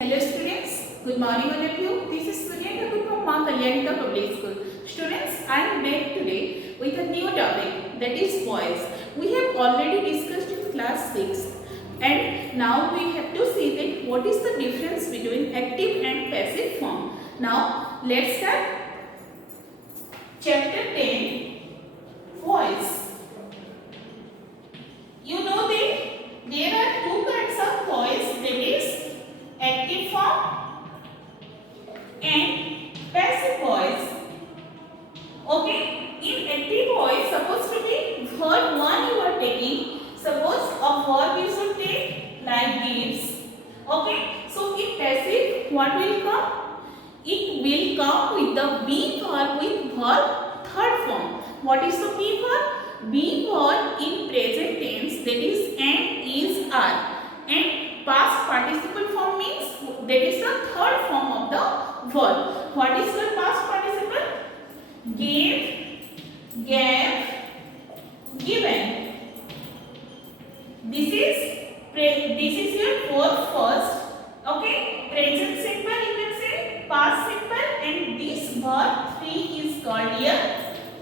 Hello students, good morning all of you. This is Surya Thakur from Maa Kalyanika Public School. Students, I am back today with a new topic, that is voice. We have already discussed in class 6 and now we have to see that what is the difference between active and passive form. Now let's start chapter 10, voice. You know that there are two kinds of voice, that is active form and passive voice. Okay, in active voice, supposed to be verb 1 you are taking. Suppose a verb you should take like gives. Okay, so in passive, what will come? It will come with the be verb with verb third form. What is the be verb? Be verb in present tense, that is and, is, are, and past participle form means that is the third form of the verb. What is the past participle? Gave, gave, given. This is your verb first. Okay, present simple you can say, past simple, and this verb 3 is called here.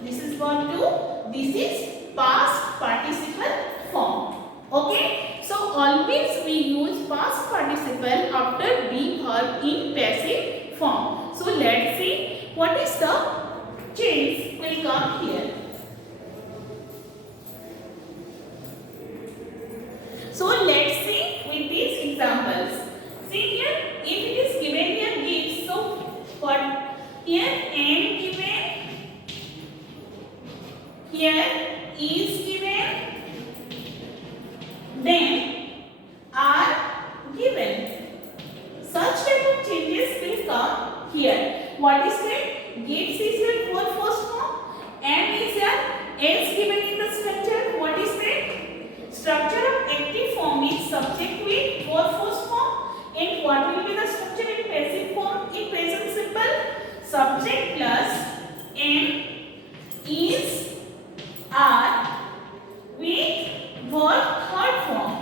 This is verb 2. This is past participle form. Okay, so always we use past participle after be verb in passive form. So let's see what is the change will come here. So let's see with these examples. See here, if it is given here gives, so what here and given, here is given, then are given. Such type of changes will come here. What is that? Gives is your verb first form and is your else given in the structure. What is that? Structure of active form is subject with verb first form, and what will be the structure in passive form? In present simple, subject plus am, is, are with verb third form.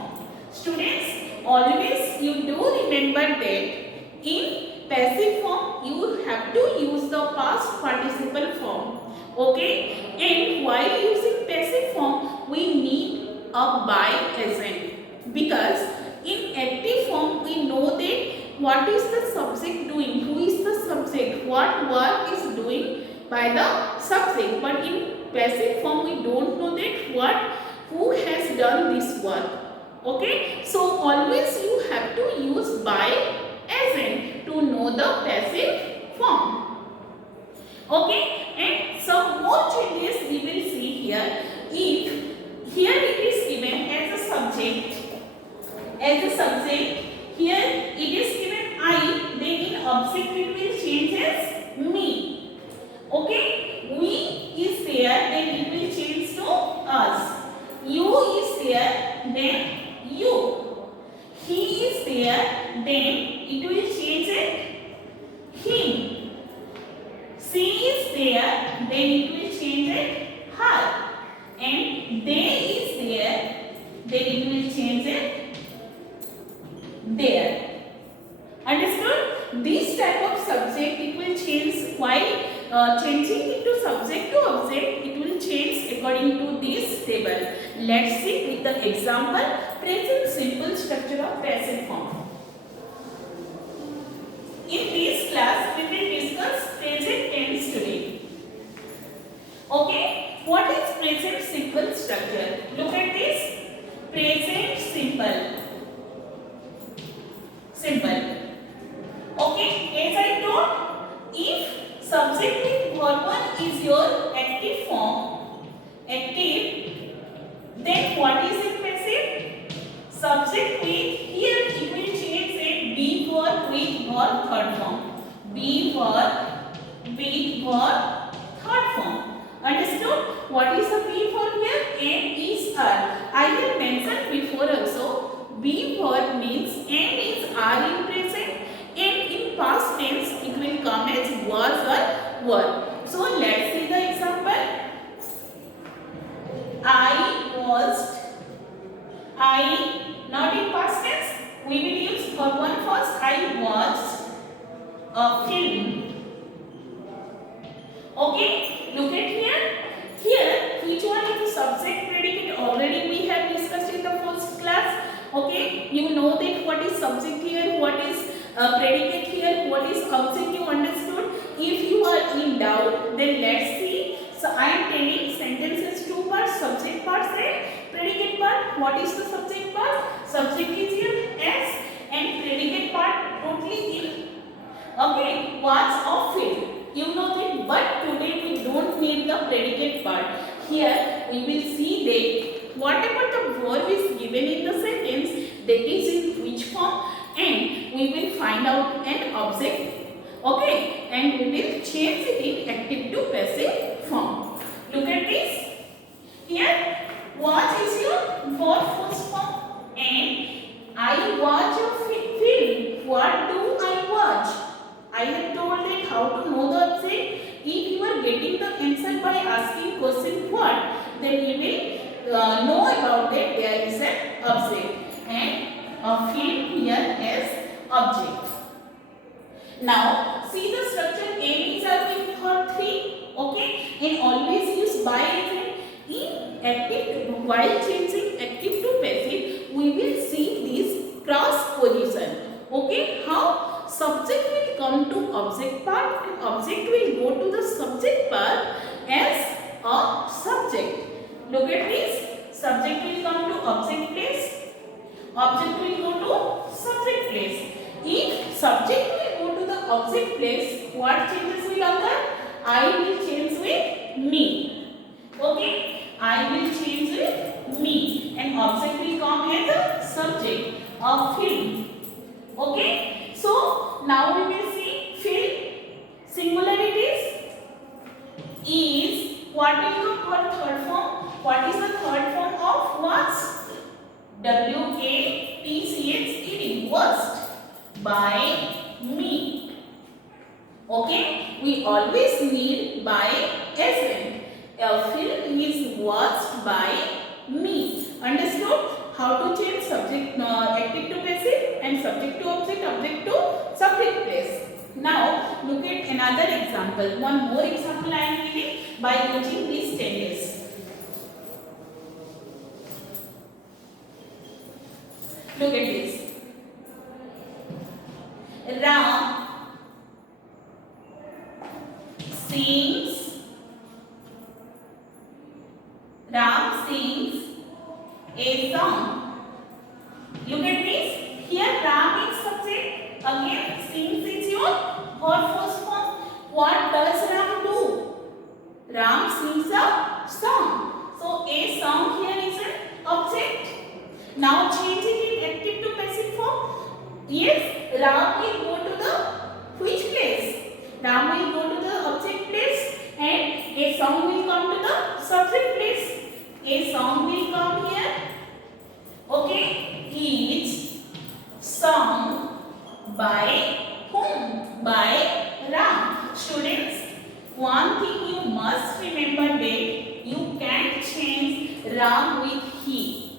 Students, always you do remember that in passive form you have to use the past participle form. Okay, and while using passive form we need a by agent, because in active form we know that what is the subject doing, who is the subject, what work is doing by the subject, but in passive form we don't know that who has done this work. Okay, so always you have to use by agent to know the passive form. Okay, and some more changes we will see here. If here it is given as a subject, here it is given I, then in object it will change as me. Okay, we is there, then it will change to us. You is there, then you. He is there, then it will change it him. She is there, then it will change it her. And they is there, then it will change it there. Understood? This type of subject it will change while changing into subject to object, it will change according to this table. Let's see with the example, present simple structure of passive form. In this class, we will discuss present tense today. Okay, what is present simple structure? Look at this. Present simple. Okay, as I told, if subject with verb 1 is your active form, then what is in passive? Subject with, here it will change it be verb with verb third form. Be verb with verb third form. Understood? What is the be verb here? And, is, are. I have mentioned before also, be verb means and, is, are in present, and in past tense it will come as was or were. So let's see the example. I, not in past tense, we will use verb 1 first. I was a film. Okay, look at here. Here, which one is the subject predicate? Already we have discussed in the first class. Okay, you know that what is subject here, what is predicate here, what is object, you understood. If you are in doubt, then let's see. So I am telling sentences two parts, subject part and predicate part. What is the subject part? Subject is here S and predicate part totally in. Okay, what's of field? You know that, but today we don't need the predicate part. Here we will see that whatever the verb is given in the sentence, that is in which form, and we will find out an object. Okay, and we will change it in active to passive form. Look at this. Here, watch is your verb first form, and I watch a film. What do I watch? I have told that how to know the object. If you are getting the answer by asking question what, then you will know about that there is an object, and a film here is object. Now see the structure. A is with verb 3. Okay, and always use by agent. In active, while changing active to passive, we will see this cross position. Okay, how? Subject will come to object part and object will go to the subject part as a subject. Look at this. Subject will come to object place. Object will go to subject place. If subject will go to the object place, what changes will occur? I will change with me. Okay? I will change with me. And object will come as a subject of film. Okay? So now we will see film. Singularities is what will go for third form? What is the third form of was? W-A-T-C-H-E-D. Watched by me. Okay? We always need by as well. A film is watched by me. Understood? How to change subject active to passive and subject to object, object to subject place. Now look at another example. One more example I am giving by using these tenses. Look at this. Ram sings. Ram sings a song. Look at this. Here Ram is subject. Again sings is your verb first form. What does Ram do? Ram sings a song. So a song here is an object. Now change it in active to passive form. Yes, Ram will go to the which place? Ram will go to the object place and a song will come to the subject place. A song will come here. Okay, is sung by whom? By Ram. Students, one thing you must remember that you can't change Ram with he.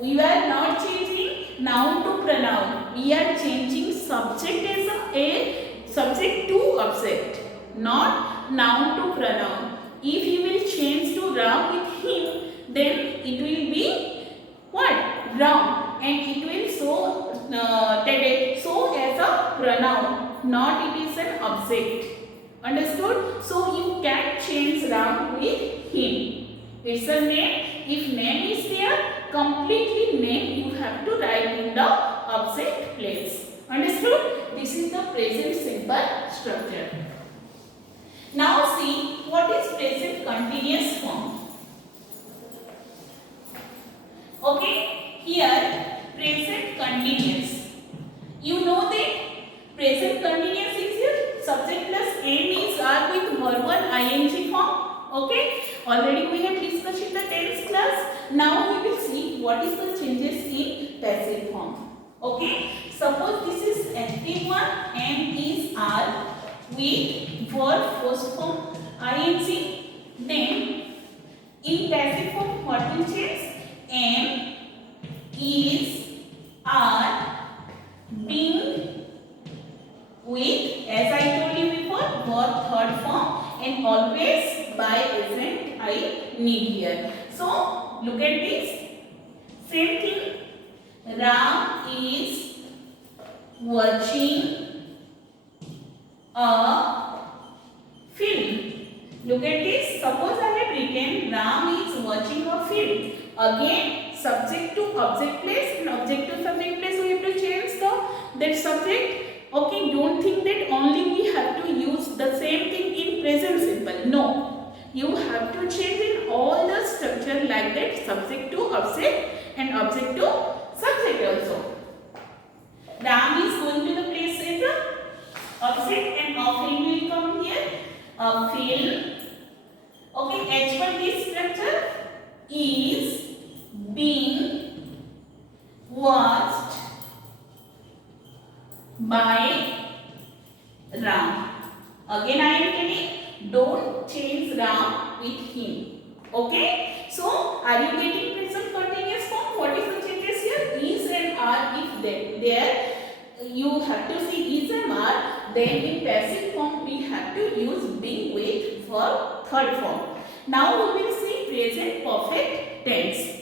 We are not changing noun to pronoun. We are changing subject as a subject to object, not noun to pronoun. If you will change to Ram with him, then it will be what? Ram, and it will so as a pronoun, not it is an object. Understood? So you can change Ram with him. It's a name. If name is there, completely name you have to write in the object place. Understood? This is the present simple structure. Now see what is present continuous form. Okay, here present continuous. You know that present continuous is here subject plus am is are with verb 1 ing form. Okay, already we have discussed in the tense class. Now we will see what is the changes in passive form. Okay, suppose this is active one, am is are with verb first form ing. Then in passive form what will change? Am is are being with as and always by isn't I need here. So look at this. Same thing. Ram is watching a film. Look at this. Suppose I have written Ram is watching a film. Again, subject to object place and object to subject place. We have to change that subject. Okay, don't think that only we have to use the same thing in present simple. No, you have to change in all the structure like that, subject to object and object to subject also. Ram is going to the place as a object and a film will come here. A film. Okay, as per this structure is being watched by Ram. Again I am telling, don't change Ram with him. Okay, so are you getting present continuous form? What is the changes here? Is and are. If there you have to see is and are, then in passive form we have to use being with for third form. Now we will see present perfect tense.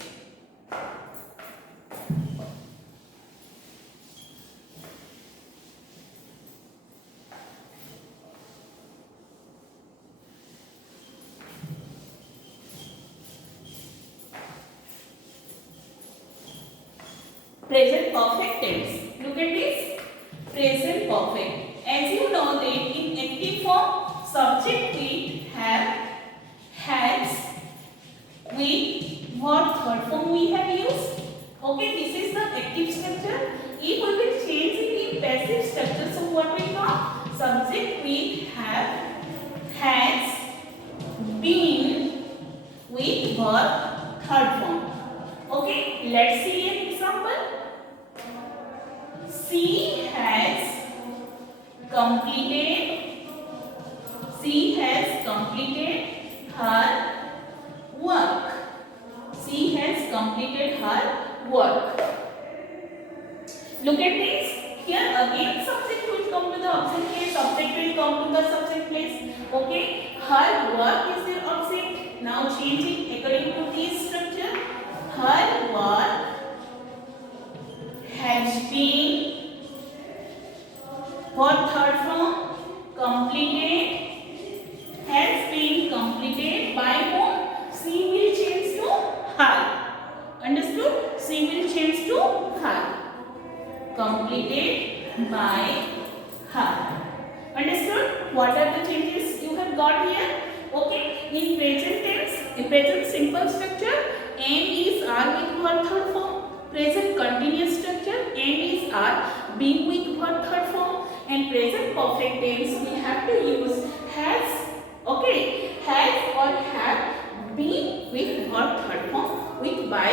Present perfect tense. Look at this. Present perfect. As you know that in active form, subject with have, has, with, what third form we have used. Okay, this is the active structure. If we will change it in passive structure, so what we call? Subject with have, has, been, with verb third form. Okay, let's see an example. She has completed her work. She has completed her work. Look at this. Here again subject will come to the object place, subject will come to the subject place. Okay, her work is the object. Now changing according to this structure. Her work has been, for third form, completed, has been completed by whom? She will change to her. Understood? She will change to her. Completed by her. Understood? What are the changes you have got here? Okay, in present tense, in present simple structure, am is are with verb third form. Present continuous structure, am is are being with verb third form, and present perfect tense we have to use has. Okay, has or have been with verb third form with by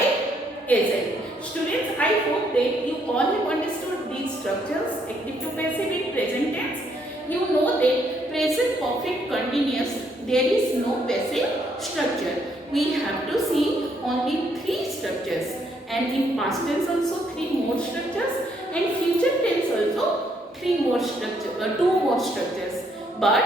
agent. Students, I hope that you all have understood these structures, active to passive in present tense. You know that present perfect continuous, there is no passive structure. We have to see only 3 structures, and in past tense also 3 more structures, and future tense also 2 more structures. But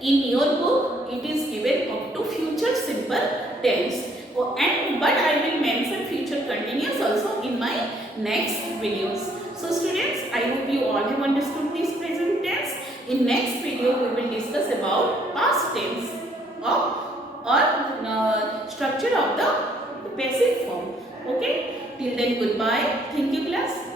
in your book it is given up to future simple tense. But I will mention future continuous also in my next videos. So students, I hope you all have understood this present tense. In next video we will discuss about past tense or structure of the passive form. Okay, till then goodbye. Thank you class.